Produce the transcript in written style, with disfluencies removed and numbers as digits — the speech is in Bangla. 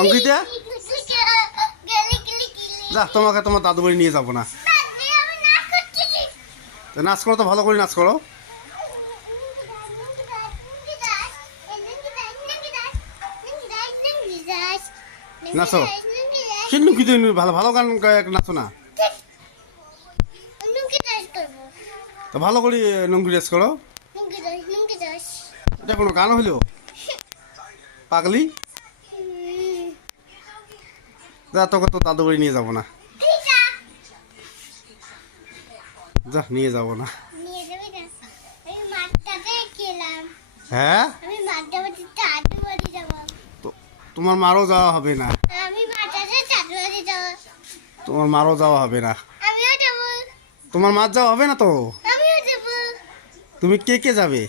অঙ্কিতা যা, তোমাকে তোমার দাদু বাড়ি নিয়ে যাবো না। তো নাচ করো তো, ভালো করে নাচ করো। নাচো, কিন্তু কিন্তু ভালো ভালো গান নাচো না, তো ভালো করে লুঙ্গি ড্রেস করো। এটা কোনো গান হইলো পাগলি? যা, তোকে তো দাদু বাড়ি নিয়ে যাবো না, যা নিয়ে যাবো না। হ্যাঁ, তো তোমার মারও যাওয়া হবে না, তোমার মারও যাওয়া হবে না, তোমার মার যাওয়া হবে না তো। তুমি কে কে যাবে?